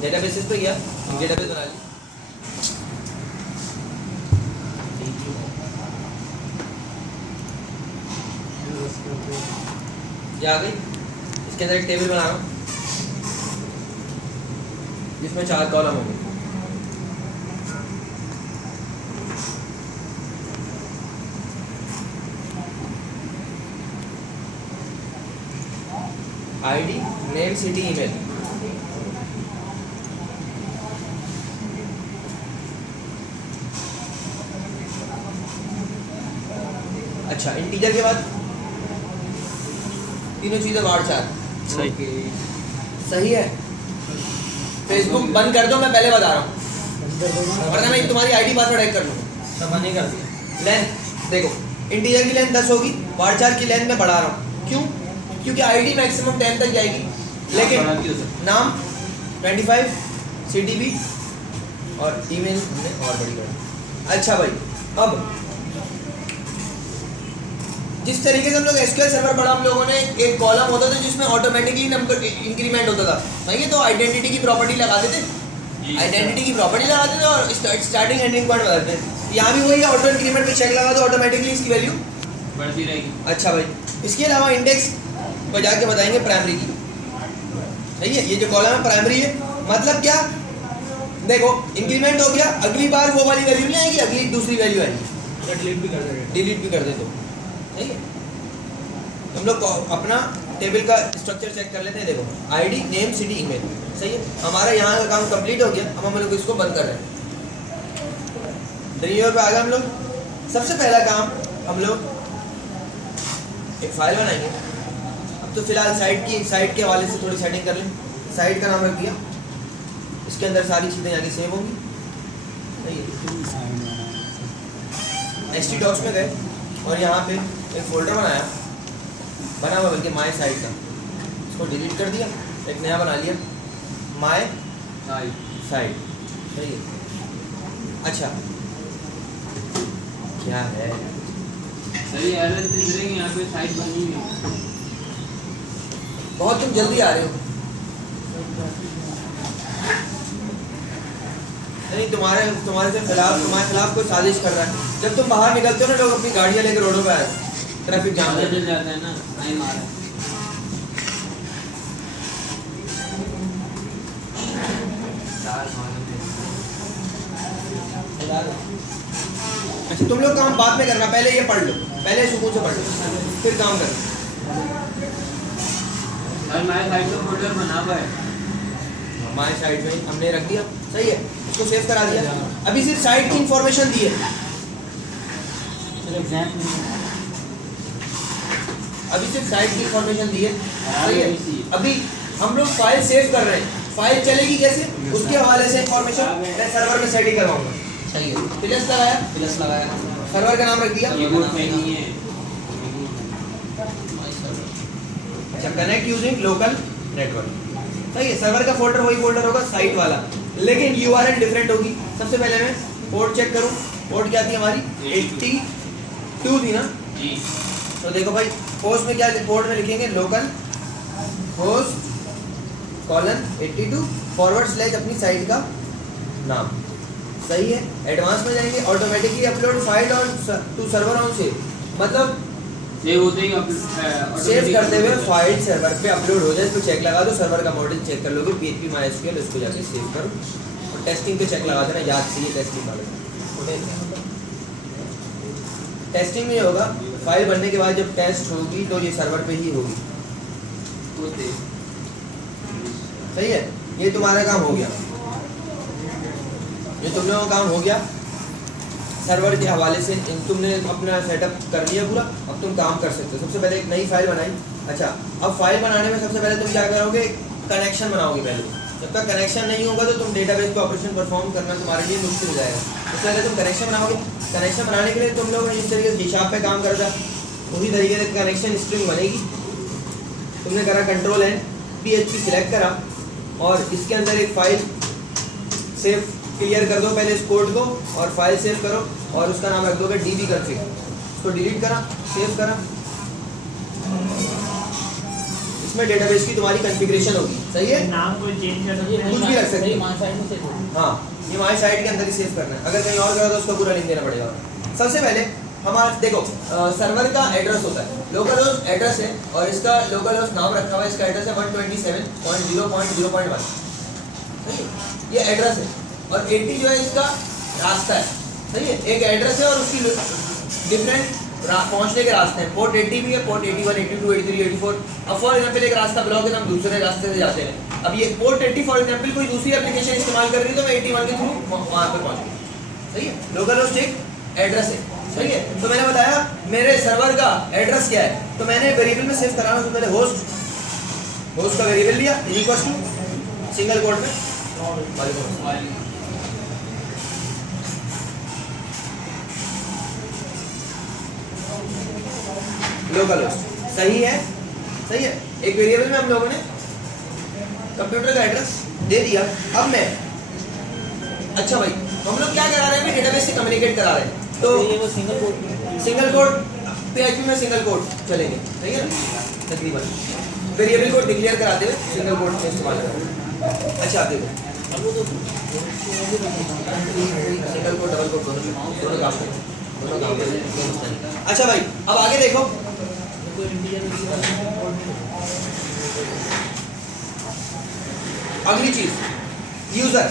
Databases पे गया, database बना ली। ये आ गई। इसके अंदर एक टेबल बना रहा हूँ जिसमें 4 कॉलम होंगे। ID, name, city, email. अच्छा, इंटीजर के बाद तीनों चीजें बार 4। सही है। फेसबुक बंद कर दो, मैं पहले बता रहा हूँ, वरना मैं तुम्हारी आईडी पासवर्ड हैक कर लूँगा। बंद नहीं कर दिया। लेंथ देखो, इंटीजर की लेंथ 10 होगी, बार 4 की लेंथ में बढ़ा रहा हूँ। क्यों? क्योंकि आईडी मैक्सिमम 10 तक जाएगी, लेकिन नाम 25, CTB और ईमेल हमने और बड़ी कर। अच्छा भाई, अब जिस तरीके से हम लोग एसक्यूएल सर्वर पढ़ा, हम लोगों ने एक कॉलम होता था जिसमें ऑटोमेटिकली नंबर इंक्रीमेंट होता था, सही है। तो आइडेंटिटी की प्रॉपर्टी लगाते थे, आइडेंटिटी की प्रॉपर्टी लगाते थे और स्टार्टिंग एंडिंग पॉइंट बताते थे। यहाँ भी वही ऑटो इंक्रीमेंट पे चेक लगा दो, ऑटोमेटिकली इसकी वैल्यू बढ़ती रहेगी। अच्छा भाई, इसके अलावा इंडेक्स को जाके बताएंगे प्राइमरी की, सही है। ये जो कॉलम है प्राइमरी है, मतलब क्या? देखो, इंक्रीमेंट हो गया, अगली बार वो वाली वैल्यू नहीं आएगी, अगली दूसरी वैल्यू आएगी। डिलीट भी कर दे तो सही है। हम लोग अपना टेबल का स्ट्रक्चर चेक कर लेते हैं। देखो, आईडी, नेम, सिटी, ईमेल, सही है। हमारा यहाँ का काम कंप्लीट हो गया। अब हम लोग इसको बंद कर रहे हैं। ड्रीमर पे आ गए हम लोग। सबसे पहला काम हम लोग एक फाइल बनाएंगे। अब तो फिलहाल साइट के हवाले से थोड़ी सेटिंग कर लें। साइट का नाम रख दिया, इसके अंदर सारी चीज़ें आगे सेव होंगी, सही है। htdocs में गए और यहाँ पे एक फोल्डर बना हुआ बल्कि माय साइट का, इसको डिलीट कर दिया, एक नया बना लिया माय साइट, सही है। अच्छा, क्या है? सही एरर दिख रही है यहाँ पे, साइट बनी है। बहुत तुम जल्दी आ रहे हो। नहीं, तुम्हारे खिलाफ कोई साजिश कर रहा है। जब तुम बाहर निकलते हो ना, लोग अपनी गाड़ियाँ लेकर रोडों पे आए, ट्रैफिक जाम चल जाता है ना, नहीं मारा। अच्छा, तुम लोग काम बाद में करना, पहले ये पढ़ लो, पहले सुकून से पढ़ लो, फिर काम करो। हमारे साइट का फोल्डर बना हुआ है, हमारे साइट में हमने रख दिया, सही है। इसको सेव करा दिया। अभी सिर्फ साइट की इंफॉर्मेशन दी है, अभी सिर्फ साइट की इंफॉर्मेशन दी है, सही है। अभी हम लोग फाइल सेव कर रहे हैं, फाइल चलेगी कैसे, उसके हवाले से इंफॉर्मेशन मैं सर्वर में सेटिंग करवाऊंगा, सही है। प्लस लगाया, सर्वर का नाम रख दिया। अच्छा, कनेक्ट यूजिंग लोकल नेटवर्क, सही है। सर्वर का फोल्डर वही फोल्डर होगा साइट वाला, लेकिन URL डिफरेंट होगी। सबसे पहले मैं पोर्ट चेक करूं, पोर्ट क्या थी हमारी, 82 थी ना जी। तो देखो भाई, होस्ट में क्या, पोर्ट में लिखेंगे लोकल होस्ट कॉलन 82 / अपनी साइट का नाम, सही है। एडवांस में जाएंगे, automatically upload file on to server on save, मतलब सेव होते ही सेव करते हुए फाइल सर्वर पे अपलोड हो जाए। इसको चेक लगा दो, सर्वर का मॉडल चेक कर लोगे, PHP MySQL, इसको जाके सेव करो और टेस्टिंग पे चेक लगा देना, याद से ये टेस्टिंग वाला। टेस्टिंग में होगा, फाइल बनने के बाद जब टेस्ट होगी तो ये सर्वर पे ही होगी, सही है। ये तुम्हारा काम हो गया, ये तुम लोगों का काम हो गया। सर्वर के हवाले से तुमने अपना सेटअप कर लिया पूरा, अब तुम काम कर सकते हो। सबसे पहले एक नई फाइल बनाई। अच्छा, अब फाइल बनाने में सबसे पहले तुम क्या करोगे, कनेक्शन बनाओगे पहले। जब तक कनेक्शन नहीं होगा तो तुम डेटाबेस पे ऑपरेशन परफॉर्म करना तुम्हारे लिए मुश्किल हो जाएगा। सबसे पहले तुम कनेक्शन बनाओगे। कनेक्शन बनाने के लिए तुम लोग जिस तरीके से हिसाब पे काम करता, उसी तरीके से कनेक्शन स्ट्रिंग बनेगी। तुमने करा Ctrl+N, PHP सिलेक्ट करा और इसके अंदर एक फाइल सेव क्लियर कर दो पहले इस कोड को, और फाइल सेव करो और उसका नाम रख दोगे dbconfig। इसको डिलीट करा, सेव करा, जिसमें डेटाबेस की तुम्हारी कॉन्फ़िगरेशन होगी, सही है। नाम कोई चेंज कर सकते हैं, कुछ भी रख सकते हैं। माय साइड में से हाँ, ये माई साइट के अंदर ही सेव करना है। अगर कहीं और करो तो उसका पूरा लिंक देना पड़ेगा। सबसे पहले हमारा देखो सर्वर का एड्रेस होता है, लोकल होस्ट एड्रेस है और इसका लोकल होस्ट नाम रखा हुआ है, इसका एड्रेस है 127.0.0.1, सही है, ये एड्रेस है। और 80 जो है इसका रास्ता है, सही है, एक एड्रेस है और उसकी डिफरेंट पहुंचने के रास्ते हैं। पोर्ट 80 भी है, पोर्ट 81, 82, 83, 84। अब फॉर एग्जांपल एक रास्ता ब्लॉक है तो हम दूसरे रास्ते से जाते हैं। अब ये पोर्ट 80 फॉर एग्जांपल कोई दूसरी एप्लीकेशन इस्तेमाल कर रही है तो मैं 81 के थ्रू वहाँ पर पहुँच गया, सही है। लोकल होस्ट एक एड्रेस है, सही है। तो मैंने बताया मेरे सर्वर का एड्रेस क्या है, तो मैंने वेरिएबल में सेव कराना, तो मैंने होस्ट का वेरिएबल लिया इक्वल टू सिंगल कोड में लोकल होस्ट, सही है, सही है। एक वेरिएबल में हम लोगों ने कंप्यूटर का एड्रेस दे दिया। अब मैं अच्छा भाई हम लोग क्या करा रहे हैं, डेटाबेस से कम्युनिकेट करा रहे हैं, तो ये वो सिंगल कोड PHP में सिंगल कोड चलेंगे, सही है ना, तकरीबन वेरिएबल को डिक्लेयर कराते हुए सिंगल कोड में इस्तेमाल करें। अच्छा आप देखो सिंगल कोड डबल कोड दोनों काम करें, दोनों काम करें। अच्छा भाई अब आगे देखो, अगली चीज यूजर,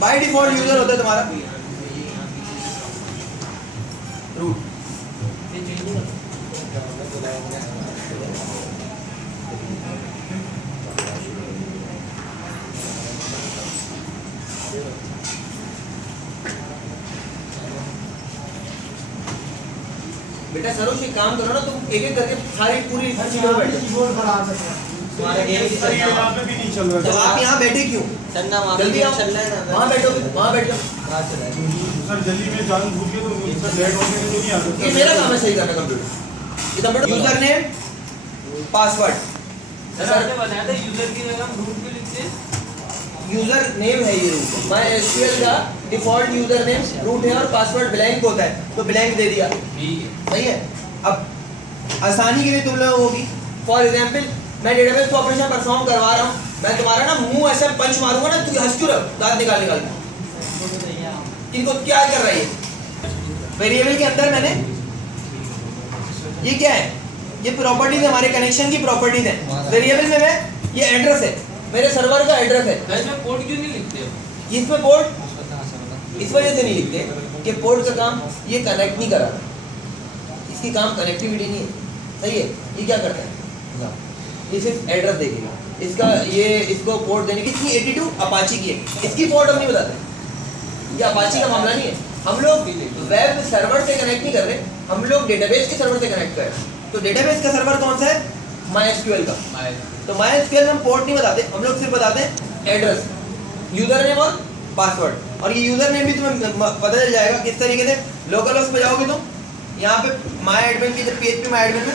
बाय डिफॉल्ट यूजर होता है तुम्हारा रूट। बेटा सरोज एक काम करो ना, तुम एक एक करके सारी पूरी हर चीज में बैठ जाओ। कीबोर्ड पर आ सकते हैं तुम्हारा गेम की सर, ये यहाँ पे भी नहीं चल रहा तो आप यहाँ बैठे क्यों? सन्ना जल्दी आओ, चल रहा है ना, वहाँ बैठो, वहाँ बैठ जाओ। सर जल्दी में जान भूल गए तो सर लेट होने में तो नहीं आ सकता। ये मेरा काम है सही करना कंप्यूटर। ये computer user name password, sir आपने बताया था यूजर की जगह हम रूट क्यों लिखते हैं? यूजर नेम है ये रूट। माय एसक्यूएल का डिफॉल्ट यूजर नेम रूट है और पासवर्ड ब्लैंक होता है, तो ब्लैंक दे दिया, ठीक है। सही है। अब आसानी के लिए तुम लोगों होगी, फॉर एग्जांपल मैं डेटाबेस को ऑपरेशन परफॉर्म करवा रहा हूँ, मैं तुम्हारा ना मुंह ऐसे पंच मारूंगा ना, तू हंस क्यों रहा, दांत निकाल निकाल के। इनको क्या कर रहा है, वेरिएबल के अंदर मैंने ये क्या है, ये प्रॉपर्टीज हमारे कनेक्शन की प्रॉपर्टीज है। वेरिएबल में मैं ये एड्रेस है, मेरे सर्वर का एड्रेस है। तो इसमें पोर्ट क्यों नहीं लिखते हो? इसमें पोर्ट इस वजह से नहीं लिखते कि पोर्ट का काम ये कनेक्ट नहीं करा, इसकी काम कनेक्टिविटी नहीं है, सही है। ये क्या करता है, ये सिर्फ एड्रेस देखेगा, इसका ये इसको पोर्ट देने की। इसकी 82 अपाची की है, इसकी पोर्ट हम नहीं बताते, ये अपाची का मामला नहीं है। हम लोग वेब सर्वर से कनेक्ट नहीं कर रहे, हम लोग डेटाबेस के सर्वर से कनेक्ट कर रहे हैं। तो डेटाबेस का सर्वर कौन सा है, MySQL का। तो MySQL में हम पोर्ट नहीं बताते, हम लोग सिर्फ बताते हैं एड्रेस, यूजर नेम और पासवर्ड। और ये यूजर नेम भी तुम्हें पता चल जाएगा किस तरीके से। लोकल होस्ट पे जाओगे तुम, यहाँ पे माय एडमिन की जब PHP माय एडमिन में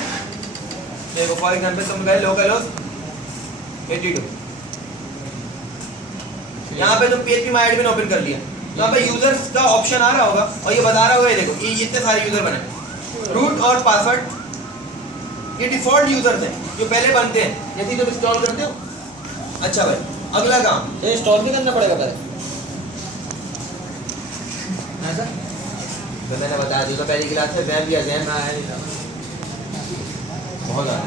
देखो, फॉर एग्जांपल तुम गए लोकल होस्ट 82, यहाँ पे तुम PHP माय एडमिन ओपन कर लिया, तो यहाँ पे यूजर्स का ऑप्शन आ रहा होगा और ये बता रहा होगा, ये देखो ये इतने सारे यूजर बने, रूट और पासवर्ड ये डिफॉल्ट यूजर्स हैं जो पहले बनते हैं यदि तुम इंस्टॉल करते हो। अच्छा भाई अगला काम, ये इंस्टॉल भी करना पड़ेगा पहले। ऐसा तो मैंने बताया जो तो पहली क्लास में वैम या जैम बहुत आ।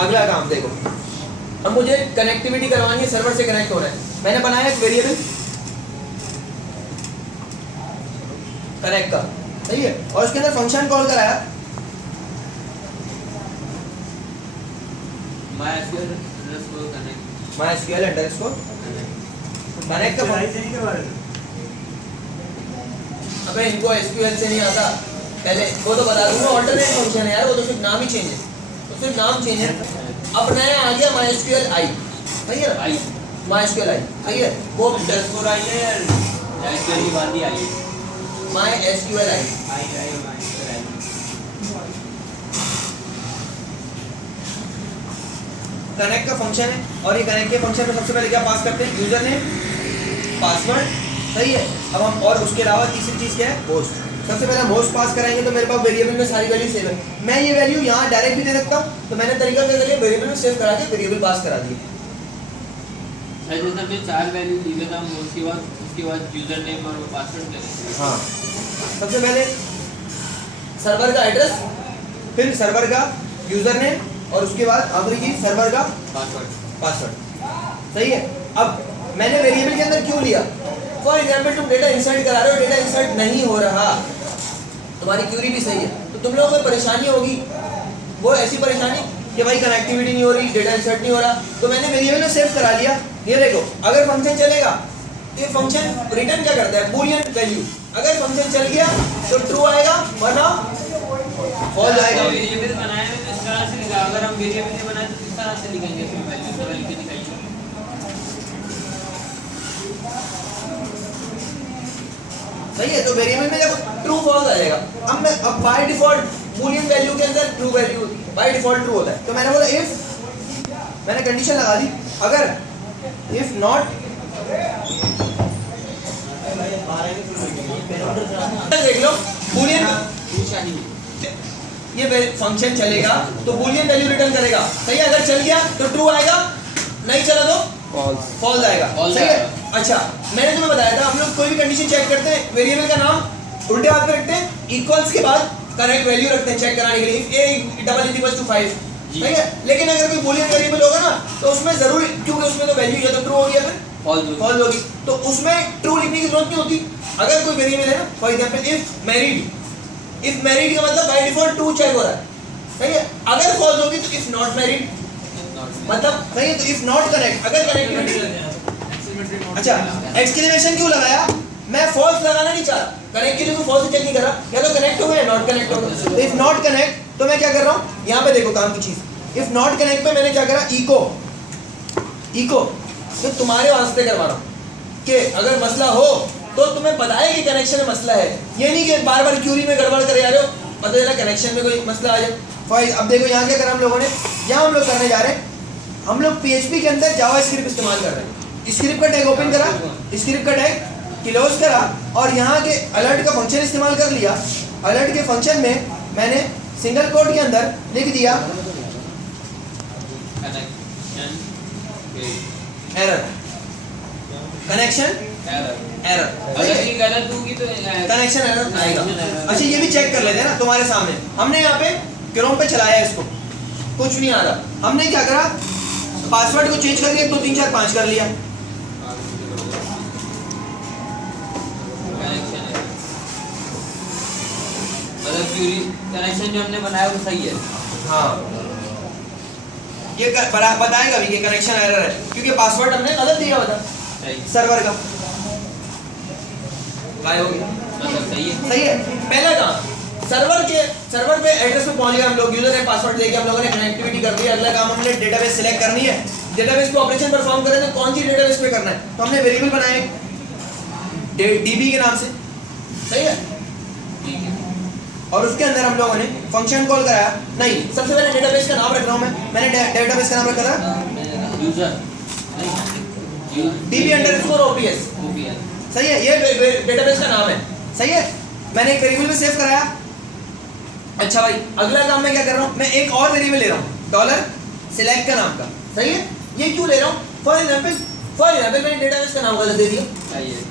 अगला काम देखो, अब मुझे कनेक्टिविटी करवानी है, सर्वर से कनेक्ट हो रहा है। मैंने बनाया एक वेरिएबल कनेक्ट का, सही है, और उसके अंदर फंक्शन कॉल कराया MySQL अंडरस्कोर कनेक्ट का। अबे इनको SQL से नहीं आता, पहले वो तो बता दूंगा, ऑल्टरनेट फंक्शन है यार, वो तो सिर्फ नाम ही चेंज है, तो सिर्फ नाम चेंज है। अब नया आ गया MySQL I, सही है ना, MySQL I, सही है, वो अंडरस्कोर आई है या SQL की बात ही आई है। MySQL I कनेक्ट का फंक्शन है, और ये कनेक्ट के फंक्शन में सबसे पहले क्या पास करते हैं, यूजर नेम पासवर्ड, सही है। अब हम और उसके अलावा तीसरी चीज क्या है, होस्ट, सबसे पहले मोस्ट पास कराएंगे तो मेरे पास वेरिएबल में सारी वैल्यू सेव है। मैं ये वैल्यू यहाँ डायरेक्ट भी दे सकता हूँ, तो मैंने तरीका क्या कर लिया, वेरिएबल में सेव करा के वेरिएबल पास करा दिया। जैसे हमने 4 वैल्यू दी था, उसके बाद यूजर नेम और पासवर्ड देंगे। हाँ, सबसे पहले सर्वर का एड्रेस, फिर सर्वर का यूजर नेम और उसके बाद आखिरी की सर्वर का पासवर्ड। सही है। अब मैंने वेरिएबल के अंदर क्यों लिया? फॉर एग्जाम्पल तुम डेटा इंसर्ट करा रहे हो, डेटा इंसर्ट नहीं हो रहा, तुम्हारी क्यूरी भी सही है, तो तुम लोगों को परेशानी होगी। वो ऐसी परेशानी कि भाई कनेक्टिविटी नहीं हो रही, डेटा इंसर्ट नहीं हो रहा, तो मैंने वेरिएबल में सेव करा लिया। ये देखो, अगर फंक्शन चलेगा तो ये फंक्शन रिटर्न क्या करता है, बूलियन वैल्यू। अगर फंक्शन चल गया तो ट्रू आएगा, वरना फॉल्स आएगा। वेरिएबल बनाए हैं तो इस तरह से लिखा, अगर हम वेरिएबल नहीं बनाए तो किस तरह से लिखेंगे इसमें वैल्यू, तो लिख के दिखाइए। सही है। तो वेरिएबल में जब ट्रू फॉल्स आएगा, अब बाय डिफॉल्ट बूलियन वैल्यू के अंदर true value by default true होता है। तो मैंने बोला इफ, मैंने कंडीशन लगा दी, अगर इफ नॉट, देख लो बूलियन, ये फंक्शन चलेगा तो बूलियन वैल्यू रिटर्न करेगा। सही है। अगर चल गया तो ट्रू आएगा, नहीं चला तो फॉल्स आएगा। सही है। अच्छा, मैंने तुम्हें बताया था हम लोग कोई भी कंडीशन चेक करते हैं, वेरिएबल का नाम उल्टे हाथ पे रखते हैं, इक्वल्स के बाद करेक्ट वैल्यू रखते हैं चेक कराने के लिए, a = 5। सही है। लेकिन अगर कोई बूलियन वेरिएबल होगा ना तो उसमें जरूर, क्योंकि उसमें तो वैल्यू या तो ट्रू होगी या फिर फॉल्स होगी, तो उसमें ट्रू लिखने की जरूरत नहीं होती। अगर कोई वेरिएबल है ना, फॉर एग्जांपल इफ मैरिड का मतलब बाय डिफॉल्ट ट्रू चेक हो रहा है। सही है। अगर फॉल्स होगी तो इफ नॉट मैरिड मतलब, सही है। तो इफ नॉट कनेक्ट, अगर कनेक्टिविटी, अच्छा एक्सक्लेमेशन क्यों लगाया, मैं फॉल्स लगाना नहीं चाह, कनेक्ट के लिए कोई फॉल्स चेक नहीं कर रहा, या तो कनेक्ट होगा या नॉट कनेक्ट होगा। तो इफ नॉट कनेक्ट, तो मैं क्या कर रहा हूँ, यहाँ पे देखो काम की चीज, इफ नॉट कनेक्ट पे मैंने क्या करा, इको तो तुम्हारे वास्ते करवा रहा हूँ कि अगर मसला हो तो तुम्हें पता है कि कनेक्शन में मसला है, ये नहीं कि बार बार क्यूरी में गड़बड़ करे जा रहे हो, पता चला कनेक्शन में कोई मसला आ जाए। अब देखो यहाँ क्या करा हम लोगों ने, यहाँ हम लोग करने जा रहे हैं, हम लोग PHP के अंदर जावास्क्रिप्ट इस्तेमाल कर रहे हैं। स्क्रिप्ट का टैग ओपन करा, स्क्रिप्ट का टैग क्लोज करा और यहाँ के अलर्ट का फंक्शन इस्तेमाल कर लिया। अलर्ट के फंक्शन में मैंने सिंगल कोट के अंदर लिख दिया एरर, कनेक्शन एरर। गलत होगी तो कनेक्शन एरर आएगा। अच्छा, ये भी चेक कर लेते हैं ना तुम्हारे सामने, हमने यहाँ पे क्रोम पे चलाया इसको, कुछ नहीं आ रहा, हमने क्या करा, पासवर्ड को चेंज करके 1 2 3 4 5 कर लिया। मतलब कनेक्शन जो हमने बनाया वो सही है। हाँ, ये बताएगा भी कि कनेक्शन एरर है क्योंकि पासवर्ड हमने गलत दिया होता सर्वर का। गायब हो गया, मतलब सही है। सही है। पहला काम, सर्वर पे एड्रेस पे पहुंच गए हम लोग, यूजर ने पासवर्ड देके हम लोगों ने कनेक्टिविटी कर दी। अगला काम हमने डेटाबेस सिलेक्ट करनी है, डेटाबेस पे ऑपरेशन परफॉर्म करें तो कौन सी डेटाबेस पे करना है, तो हमने वेरिएबल बनाए DB के नाम से। सही है। ठीक है। और उसके अंदर हम लोगों ने फंक्शन कॉल कराया। नहीं, सबसे पहले डेटाबेस का नाम रख रहा हूं मैंने डेटाबेस का नाम रखा था यूजर DB_OPS। सही है, ये डेटाबेस का नाम है। सही है। मैंने एक वेरिएबल में सेव कराया। अच्छा भाई, अगला काम मैं क्या कर रहा हूँ, मैं एक और वेरिएबल ले रहा हूँ $select का नाम का। सही है। ये क्यों ले रहा हूँ, फॉर एग्जाम्पल मैंने डेटाबेस का नाम गलत दे दिया,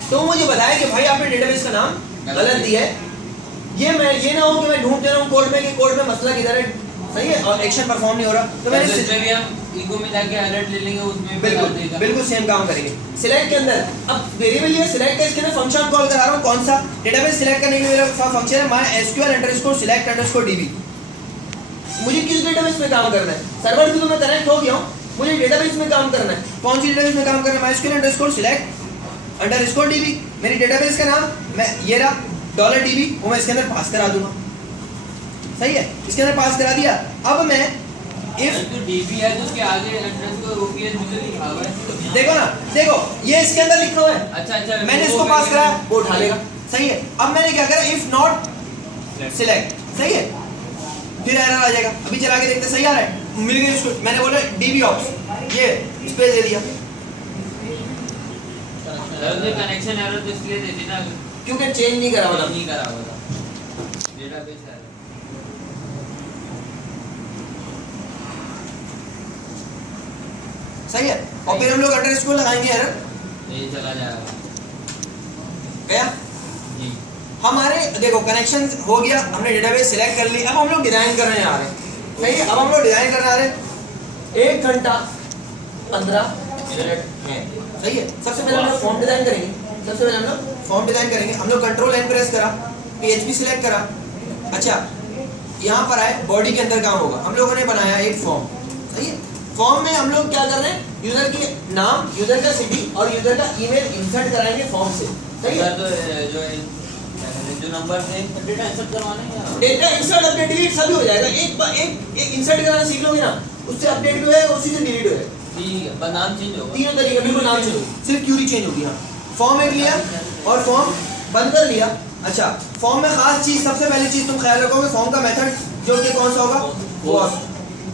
तो मुझे बताया कि भाई आपने डेटाबेस का नाम गलत दिया है। ये ना हो कि मैं ढूंढते रहूं कोड में मसला किधर है। सही है। और एक्शन परफॉर्म नहीं हो रहा, तो मैंने भी हम इको में जाके अलर्ट ले लेंगे, उसमें बिल्कुल सेम काम करेंगे। सिलेक्ट के अंदर अब वेरिएबल ये सिलेक्ट का, इसके अंदर फंक्शन कॉल करा रहा हूं, कौन सा, डेटाबेस सिलेक्ट करने के लिए मेरा फंक्शन है MySQL_select_db। मुझे किस डेटाबेस में काम करना है, सर्वर से तो मैं कनेक्ट हो गया हूं, मुझे डेटाबेस में काम करना है। कौन सी डेटाबेस में काम करना है, MySQL_select_db। मेरी डेटाबेस का नाम मैं ये रहा $DB, वो मैं इसके अंदर पास करा दूंगा। सही है। इसके अंदर पास करा दिया। अब मैं इफ DB है तो उसके आगे OPS लिखा हुआ है, देखो ना, देखो ये इसके अंदर लिखा हुआ है। अच्छा मैंने इसको पास कराया, वो उठा लेगा। सही है। अब मैंने क्या करा, इफ नॉट सिलेक्ट। सही है। फिर एरर आ जाएगा। अभी चला के देखते सही आ रहा है, मिल गई उसको। मैंने बोला DBOps, ये स्पेस दे दिया। कनेक्शन एरर तो इसलिए दे देना क्योंकि चेंज नहीं करा हुआ था। डेटाबेस है। सही है। और फिर हम लोग अंडरस्कोर लगाएंगे एरर, ये चला जाएगा गया। जी। हमारे देखो कनेक्शन हो गया, हमने डेटाबेस सिलेक्ट कर ली, अब हम लोग डिजाइन करने आ रहे हैं। सही है, अब हम लोग डिजाइन करने आ रहे हैं। 1 घंटा 15 मिनट है। सही है। सबसे पहले हम लोग फॉर्म डिजाइन करेंगे। सबसे पहले हम लोग फॉर्म डिजाइन करेंगे। हम लोग कंट्रोल एन प्रेस करा, PHP सिलेक्ट करा। अच्छा, यहाँ पर आए, बॉडी के अंदर काम होगा। हम लोगों ने बनाया एक फॉर्म। सही है। फॉर्म में हम लोग क्या कर रहे हैं, यूजर की नाम, यूजर का सिटी और यूजर का ईमेल इंसर्ट कराएंगे फॉर्म से। सही है। तो जो नंबर थे डेटा इंसर्ट करवाने हैं, डेटा इंसर्ट अपडेट डिलीट सभी हो जाएगा। एक इंसर्ट कराना सीख लोगे ना, उससे अपडेट भी होएगा, उसी से डिलीट होएगा। ठीक है, बस नाम चेंज होगा। तीनों तरीके बिल्कुल नाम चेंज होगा, सिर्फ क्यूरी चेंज होगी। हाँ, फॉर्म एक लिया और फॉर्म बंद कर लिया। अच्छा, फॉर्म में खास चीज, सबसे पहली चीज तुम ख्याल रखोगे, फॉर्म का मेथड जो कि कौन सा होगा,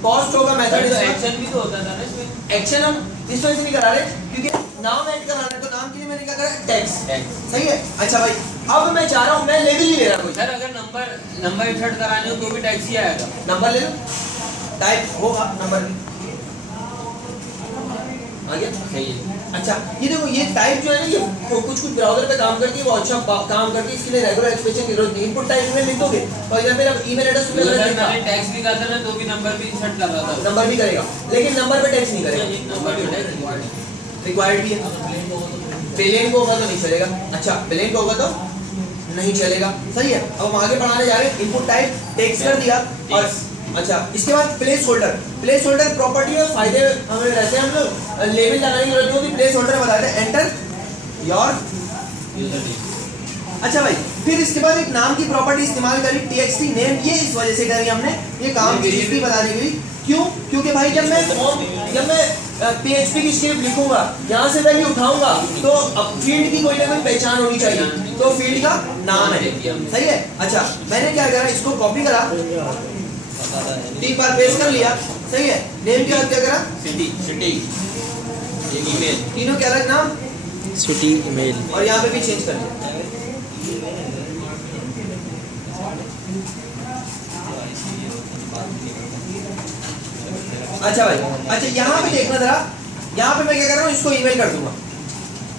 कॉस्ट होगा मेथड। एक्शन भी तो होता था ना इसमें। एक्शन हम इस वजह से नहीं करा रहे क्योंकि नाम ऐड कराना है, तो नाम के लिए मैंने क्या करा, टेक्स्ट। सही है। अच्छा भाई, अब मैं चाह रहा हूँ, मैं लेवल ही ले रहा हूँ। सर अगर नंबर इंसर्ट कराने हो तो भी टैक्स ही आएगा। नंबर ले लो, टाइप होगा नंबर भी आ गया। सही है। अच्छा, ये देखो, ये टाइप जो है ना, ये कुछ ब्राउजर पे काम करती है, वो अच्छा काम करती है। इसके लिए रेगुलर एक्सप्रेशन की जरूरत नहीं। इनपुट टाइप में लिख दोगे और इधर फिर अब ईमेल एड्रेस पे मैंने टैक्स भी करता था तो भी नंबर भी इंसर्ट कर रहा था। नंबर भी करेगा, लेकिन नंबर पे टैक्स नहीं करेगा। नंबर भी टैक्स रिक्वायर्ड भी है। प्लेन को होगा तो नहीं चलेगा। अच्छा, प्लेन को होगा तो नहीं चलेगा। सही है। अब हम आगे बढ़ाने जा रहे हैं। इनपुट टाइप टेक्स्ट कर दिया और अच्छा, इसके बाद place holder. Place holder property में फायदे हमें रहते हैं, हम लोग लेवल लगाने की जरूरत नहीं होती। प्लेस होल्डर बता रहे हैं, एंटर योर यूजर नेम। अच्छा भाई, फिर इसके बाद एक नाम की प्रॉपर्टी इस्तेमाल करी, txt नेम। ये इस वजह से करी हमने, ये काम की हिस्ट्री बताने के लिए। क्यों? क्योंकि भाई जब मैं PHP की स्क्रिप्ट लिखूंगा, यहाँ से वैल्यू उठाऊंगा, तो अब फील्ड की कोई ना कोई पहचान होनी चाहिए, तो फील्ड का नाम है। सही है। अच्छा, मैंने क्या करा, इसको कॉपी करा, टी पर पेस्ट कर लिया। सही है। नेम के बाद क्या करा, सिटी ईमेल, तीनों के अलग नाम, सिटी ईमेल, और यहाँ पे भी चेंज कर लिया। अच्छा भाई, अच्छा यहाँ पे देखना जरा, यहाँ पे मैं क्या कर रहा हूँ, इसको ईमेल कर दूंगा।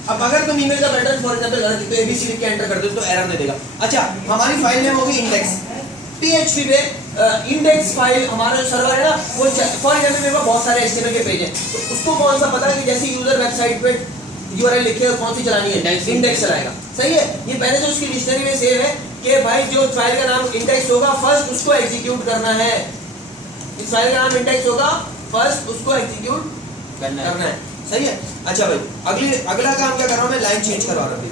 अब अगर तुम ईमेल का पैटर्न फॉर एग्जांपल गलत है तो ABC लिख के एंटर कर दो तो एरर दे देगा। अच्छा, हमारी फाइल नेम होगी इंडेक्स। PHP पे इंडेक्स फाइल हमारा जो सर्वर है ना, वो फॉर एग्जांपल मेरे पास बहुत सारे HTML के पेज हैं, तो उसको कौन सा पता है कि जैसे यूजर वेबसाइट पे URL लिखे और कौन सी चलानी है, इंडेक्स चलाएगा। सही है। ये पहले तो उसकी डिक्शनरी में सेव है कि भाई जो फाइल का नाम इंडेक्स होगा फर्स्ट उसको एग्जीक्यूट करना है। इस फाइल का नाम इंडेक्स होगा, फर्स्ट उसको एग्जीक्यूट करना है। सही है। अच्छा भाई, अगला काम क्या कर रहा हूँ मैं, लाइन चेंज करवा रहा हूँ।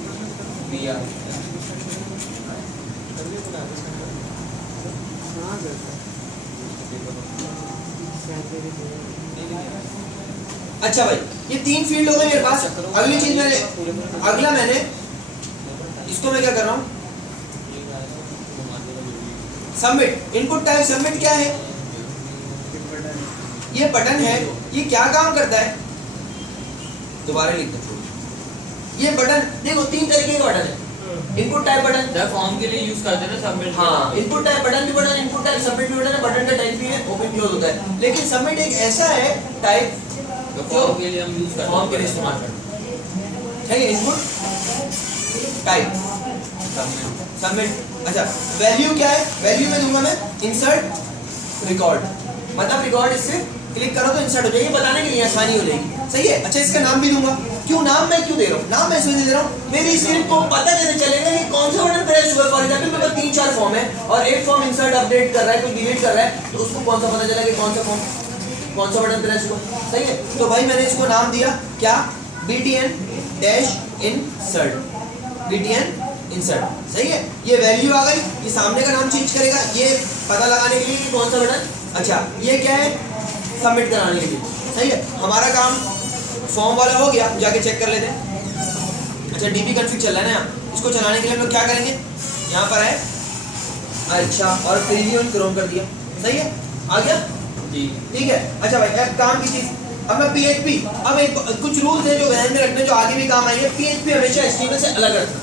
अच्छा भाई, ये 3 फील्ड हो गए मेरे पास। अगली चीज मैंने इसको मैं क्या कर रहा हूँ, सबमिट। इनपुट टाइप सबमिट क्या है, ये बटन है, ये क्या काम करता है, दोबारा लिख दो। ये बटन देखो, 3 तरीके के बटन है। इनपुट टाइप बटन फॉर्म के लिए यूज करते हैं ना, सबमिट। हाँ, इनपुट टाइप बटन भी बटन, इनपुट टाइप सबमिट भी बटन है। बटन का टाइप भी है, ओपन क्लोज होता है। लेकिन सबमिट एक ऐसा है टाइप जो फॉर्म के लिए हम यूज करते हैं, फॉर्म के लिए इस्तेमाल करते हैं। Input type submit. अच्छा, वैल्यू क्या है, वैल्यू में दूंगा मैं इंसर्ट रिकॉर्ड, मतलब रिकॉर्ड इससे क्लिक करो तो इंसर्ट हो जाएगी, बताने के लिए आसानी हो जाएगी। सही है। अच्छा, इसका नाम भी दूंगा। क्यों नाम मैं क्यों दे रहा हूँ, नाम मैं इसलिए दे रहा हूँ, मेरी स्क्रिप्ट को पता कैसे चलेगा कि कौन सा बटन प्रेस हुआ। फॉर एग्जांपल मेरे पास 3-4 फॉर्म है और एक फॉर्म इंसर्ट अपडेट कर रहा है, कोई डिलीट कर रहा है, तो उसको कौन सा पता चला कि कौन सा फॉर्म, कौन सा बटन प्रेस हुआ। सही है। तो भाई मैंने इसको नाम दिया क्या, btn insert, btn insert। सही है। ये वैल्यू आ गई, ये सामने का नाम चेंज करेगा, ये पता लगाने के लिए कि कौन सा बटन। अच्छा, ये क्या है, सबमिट कराने के लिए। सही है। हमारा काम फॉर्म वाला हो गया, जाके चेक कर लेते हैं। अच्छा, DB config चल रहा है ना यहाँ, इसको चलाने के लिए हम लोग क्या करेंगे, यहाँ पर है, अच्छा, और प्रीव्यू इन क्रोम कर दिया। सही है, आ गया जी, ठीक है। अच्छा भाई, अब काम की चीज, अब मैं PHP, अब एक कुछ रूल्स हैं जो ध्यान में रखने, जो आगे भी काम आएंगे। PHP हमेशा HTML से अलग रखना।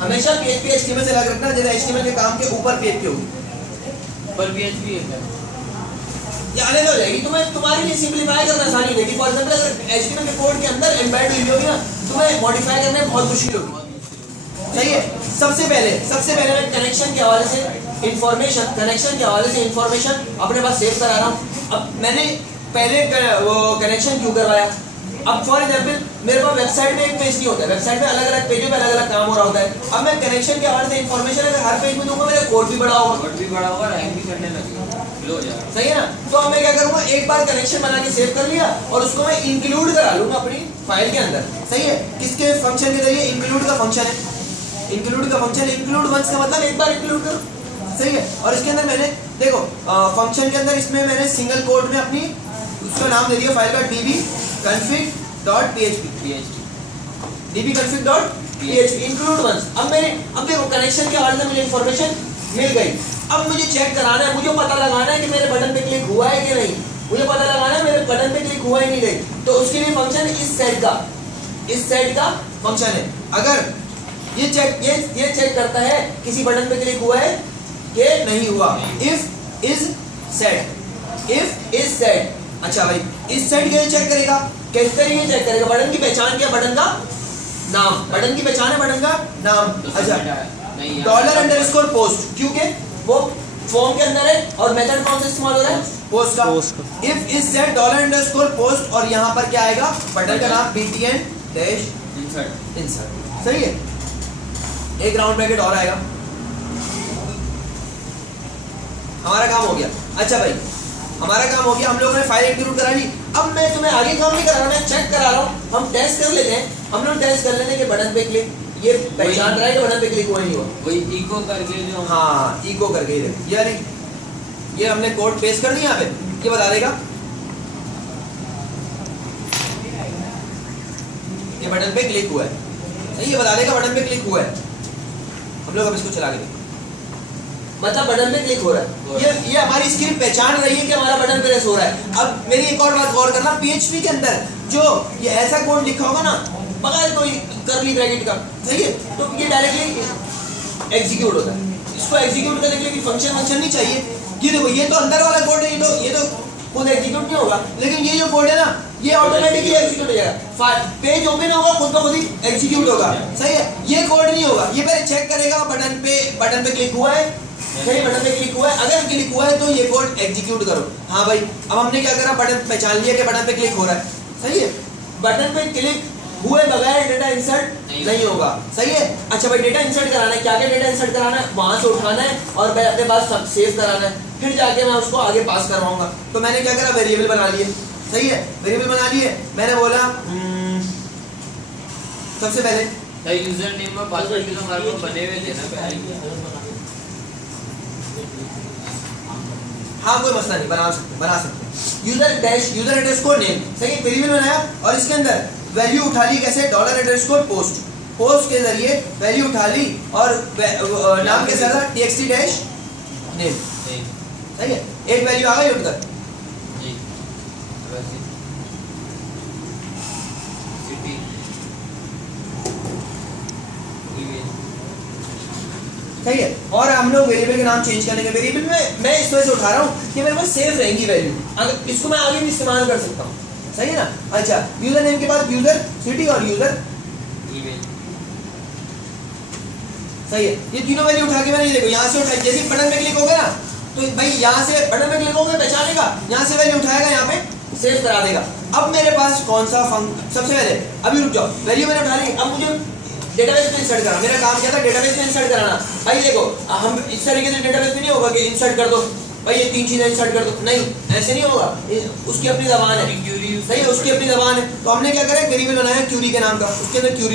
हमेशा PHP HTML से अलग रखना, जैसे HTML के काम के ऊपर PHP होगी, पर PHP है ये अलग हो जाएगी। तुम्हें तुम्हारे लिए सिंपलीफाई करना आसानी होगी। फॉर एग्जांपल अगर HTML के कोड के अंदर एम्बेड हुई होगी ना, तुम्हें मॉडिफाई करने में बहुत मुश्किल होगी। सही है। सबसे पहले मैं कनेक्शन के हवाले से इंफॉर्मेशन अपने पास सेव करा रहा हूँ। अब मैंने पहले वो कनेक्शन क्यों करवाया? अब फॉर एग्जांपल मेरे पास वेबसाइट में एक पेज नहीं होता है, वेबसाइट में अलग अलग पेजों पे अलग अलग काम हो रहा होता है। अब मैं कनेक्शन के हवाले से इंफॉर्मेशन अगर हर पेज में दूंगा, मेरा कोड भी बड़ा होगा, रैंक भी करने लगेगा, स्लो हो जाएगा। सही है ना। तो अब मैं क्या करूंगा, एक बार कनेक्शन बना के सेव कर लिया और उसको मैं इंक्लूड करा लूंगा अपनी फाइल के अंदर। सही है। किसके फंक्शन के जरिए? इंक्लूड का फंक्शन है। इंक्लूड वंस का मतलब एक बार इंक्लूड करो। सही है। और इसके अंदर मैंने देखो फंक्शन के अंदर इसमें मैंने सिंगल कोड में अपनी उसका नाम दे दिया फाइल का dbconfig.php इंक्लूड वंस। अब देखो कनेक्शन के हवाले से मुझे इंफॉर्मेशन मिल गई। अब मुझे चेक कराना है, मुझे पता लगाना है कि मेरे बटन पे क्लिक हुआ है कि नहीं, मुझे पता लगाना है मेरे बटन पे क्लिक हुआ है नहीं नहीं। तो उसके लिए फंक्शन इस सेट का फंक्शन है। अगर ये चेक करता है किसी बटन पे क्लिक हुआ है कि नहीं हुआ। If is set. अच्छा भाई, इस सेट कैसे चेक करेगा? किस तरीके चेक करेगा? बटन की पहचान क्या? बटन का नाम। बटन की पहचान है बटन का नाम। अच्छा $_post, क्योंकि वो फॉर्म के अंदर है और मेथड कौन सा इस्तेमाल हो रहा है? पोस्ट का। इफ इज सेट $_post और यहाँ पर क्या आएगा? बटन का नाम btn-insert। सही है। एक राउंड ब्रैकेट और आएगा। हमारा काम हो गया। अच्छा भाई, हमारा काम हो गया, हम लोगों ने फाइल इंक्लूड करा ली। अब मैं तुम्हें आगे काम नहीं करा रहा, मैं चेक करा रहा हूँ। हम टेस्ट कर लेते हैं। हम लोग टेस्ट कर लेते हैं कि बटन पे क्लिक, ये पहचान रहा है कि बटन पे क्लिक हुआ नहीं हुआ। वही इको करके जो, हाँ इको करके ये हमने कोड पेस्ट कर दिया यहाँ पे, ये बता देगा ये बटन पे क्लिक हुआ है। सही, ये बता देगा बटन पे क्लिक हुआ है। हम लोग अब इसको चला के देखते हैं। मतलब बटन पे क्लिक हो रहा है। ये हमारी स्क्रीन पहचान रही है कि हमारा बटन प्रेस हो रहा है। अब मेरी एक और बात गौर करना, PHP के अंदर जो ये ऐसा कोड लिखा होगा ना बगैर कोई कर्ली ब्रैकेट का, सही है, तो ये डायरेक्टली एग्जीक्यूट होता है। इसको एग्जीक्यूट करने के लिए फंक्शन नहीं चाहिए। ये देखो, ये तो अंदर वाला कोड है, ये तो खुद एग्जीक्यूट नहीं होगा, लेकिन ये जो कोड है ना ये ऑटोमेटिकली एग्जीक्यूट हो जाएगा। पेज ओपन होगा, खुद ब खुद ही एग्जीक्यूट होगा। सही है। ये कोड नहीं होगा, ये पहले चेक करेगा बटन पे क्लिक हुआ है, सही, बटन पे क्लिक हुआ है। अगर क्लिक हुआ है तो ये कोड एग्जीक्यूट करो। हाँ भाई, अब हमने क्या करा, बटन पहचान लिया कि बटन पे क्लिक हो रहा है। सही है। बटन पे क्लिक हुए बगैर डेटा इंसर्ट नहीं होगा। सही है। अच्छा भाई, डेटा इंसर्ट कराना है, क्या डेटा इंसर्ट कराना है, वहां से उठाना है और मैं अपने पास सब सेव कराना है, फिर जाके मैं उसको आगे पास करवाऊंगा। तो मैंने क्या करा, वेरिएबल बना लिए। सही है। वेरिएबल बना लिए। मैंने बोला सबसे पहले यूजर नेम और पासवर्ड भी तो हमारे को बने हुए थे ना पहले। हाँ कोई मसला नहीं, बना सकते यूजर अंडरस्कोर नेम। सही, वेरिएबल बनाया और इसके अंदर वैल्यू उठा ली। कैसे? $_post के जरिए वैल्यू उठा ली और नाम के साथ txt-name। सही है। एक वैल्यू आ गई उठकर। सही है। और हम लोग वेरिएबल के नाम चेंज करने के, वेरिएबल में मैं इस वजह से उठा रहा हूँ कि मेरे पास सेव रहेंगी वैल्यू, अगर इसको मैं आगे भी इस्तेमाल कर सकता हूँ। सही है ना। अच्छा, यूजर नेम के बाद यूजर सिटी और यूजर ईमेल। सही है। ये तीनों वैल्यू उठा के मैंने, देखो यहाँ से उठाई, जैसे बटन पे क्लिक हो गया ना तो भाई यहाँ से बटन पे क्लिक हो गया, पहचानेगा, यहाँ से वैल्यू उठाएगा, यहाँ पे सेव करा देगा। अब मेरे पास कौन सा सबसे पहले, अभी रुक जाओ, वैल्यू मैंने उठा ली। अब मुझे डेटाबेस में इंसर्ट करना, मेरा काम क्या था, डेटाबेस में इंसर्ट कराना। भाई देखो, हम इस तरीके से डेटाबेस में नहीं होगा कि इंसर्ट कर दो भाई ये 3 चीजें इंसर्ट कर दो, नहीं ऐसे नहीं होगा। उसकी अपनी जबान है। सही है, उसकी अपनी जबान है। तो हमने क्या करा, वेरिएबल बनाया क्यूरी के नाम का, उसके अंदर क्यूरी